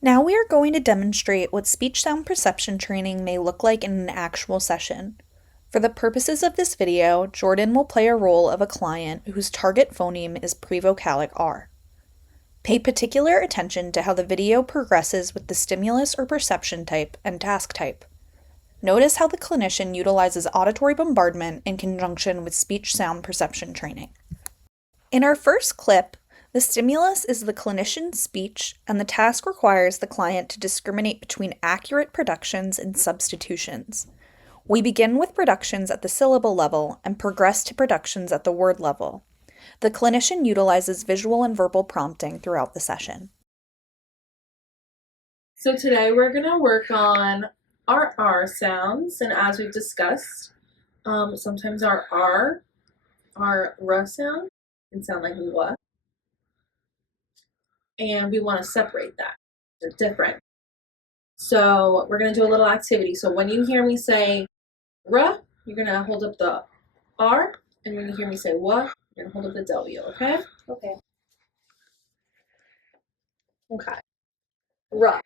Now we are going to demonstrate what speech-sound perception training may look like in an actual session. For the purposes of this video, Jordan will play a role of a client whose target phoneme is prevocalic R. Pay particular attention to how the video progresses with the stimulus or perception type and task type. Notice how the clinician utilizes auditory bombardment in conjunction with speech-sound perception training. In our first clip, the stimulus is the clinician's speech, and the task requires the client to discriminate between accurate productions and substitutions. We begin with productions at the syllable level and progress to productions at the word level. The clinician utilizes visual and verbal prompting throughout the session. So today we're going to work on our R sounds, and as we've discussed, sometimes our R sound, can sound like what, and we want to separate that. They're different. So we're going to do a little activity. So when you hear me say R, you're going to hold up the R, and when you hear me say what, you're going to hold up the W, okay? Okay. Okay. R.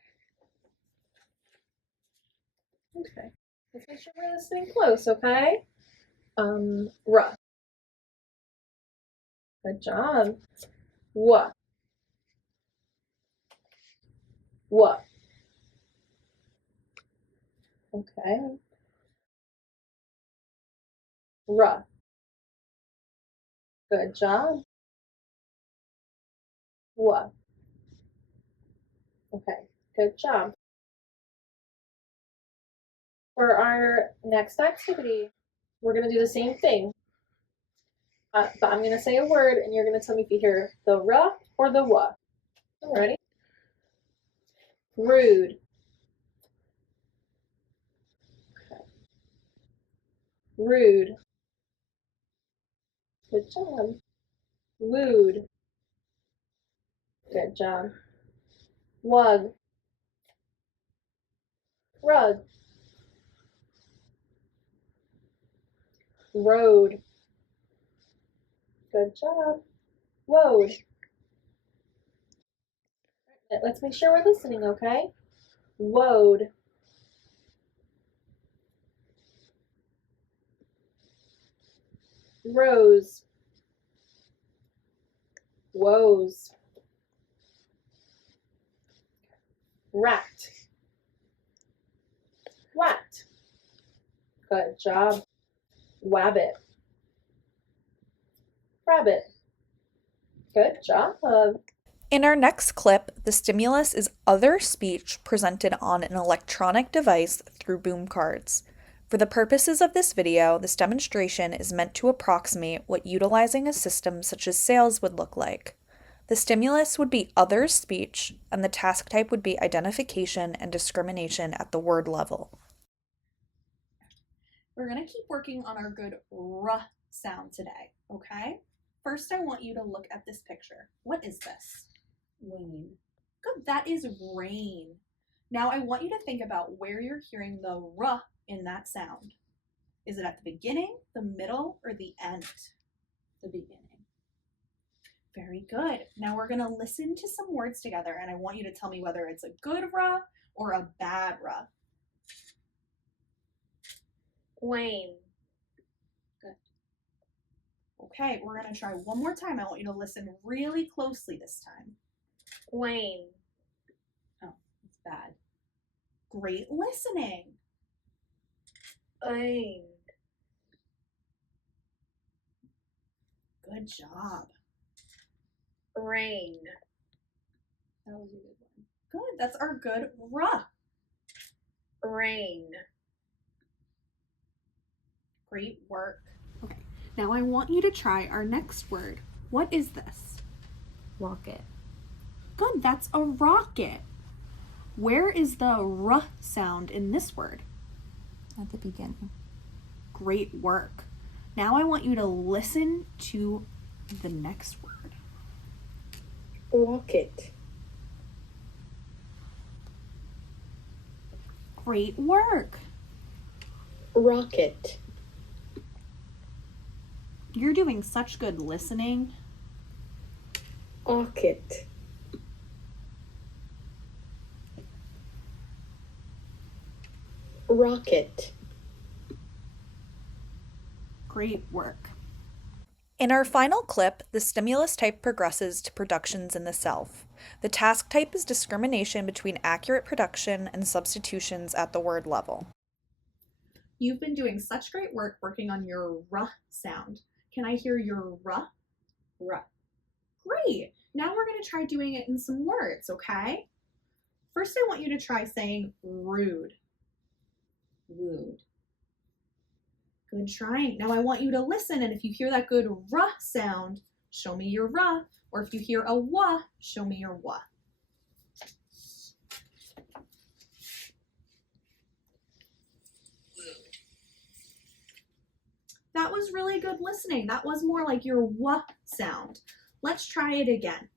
Okay. Let's make sure we're listening close, okay? R. Good job. What? What? Okay. R. Good job. What? Okay. Good job. For our next activity, we're going to do the same thing. But I'm going to say a word, and you're going to tell me if you hear the R or the what. Ready? Rude. Okay. Rude. Good job. Rude. Good job. Wug. Rug. Road. Good job. Woad. Let's make sure we're listening, okay? Woad. Rose. Woes. Rat. Wat. Good job. Wabbit. Rabbit. Good job. In our next clip, the stimulus is other speech presented on an electronic device through boom cards. For the purposes of this video, this demonstration is meant to approximate what utilizing a system such as sales would look like. The stimulus would be other speech, and the task type would be identification and discrimination at the word level. We're going to keep working on our good R sound today, okay? First, I want you to look at this picture. What is this? Rain. Good, that is rain. Now I want you to think about where you're hearing the R in that sound. Is it at the beginning, the middle, or the end? The beginning. Very good. Now we're going to listen to some words together, and I want you to tell me whether it's a good R or a bad R. Wayne. Good. Okay, we're going to try one more time. I want you to listen really closely this time. Wayne. Oh, it's bad. Great listening. Wayne. Good job. Rain. That was a good one. Good, that's our good R. Rain. Great work. Okay, now I want you to try our next word. What is this? Rocket. Good, that's a rocket. Where is the R sound in this word? At the beginning. Great work. Now I want you to listen to the next word. Rocket. Great work. Rocket. You're doing such good listening. Rocket. rocket. Great work. In our final clip, the stimulus type progresses to productions in the self. The task type is discrimination between accurate production and substitutions at the word level. You've been doing such great work working on your R sound. Can I hear your R? R. Great. Now we're going to try doing it in some words, okay? First, I want you to try saying rude. Rude. Good trying. Now I want you to listen, and if you hear that good R sound, show me your R. Or if you hear a W, show me your W. That was really good listening. That was more like your W sound. Let's try it again.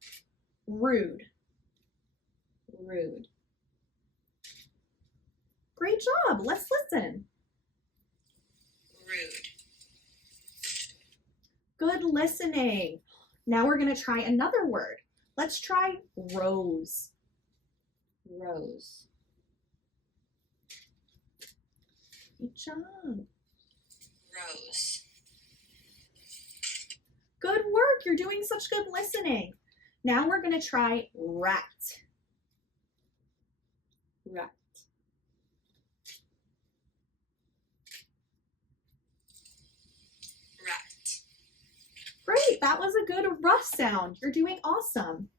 Rude. Rude. Great job. Let's listen. Rude. Good listening. Now we're going to try another word. Let's try rose. Rose. Good job. Rose. Good work. You're doing such good listening. Now we're going to try rat. Rat. Rat. Great. That was a good R sound. You're doing awesome.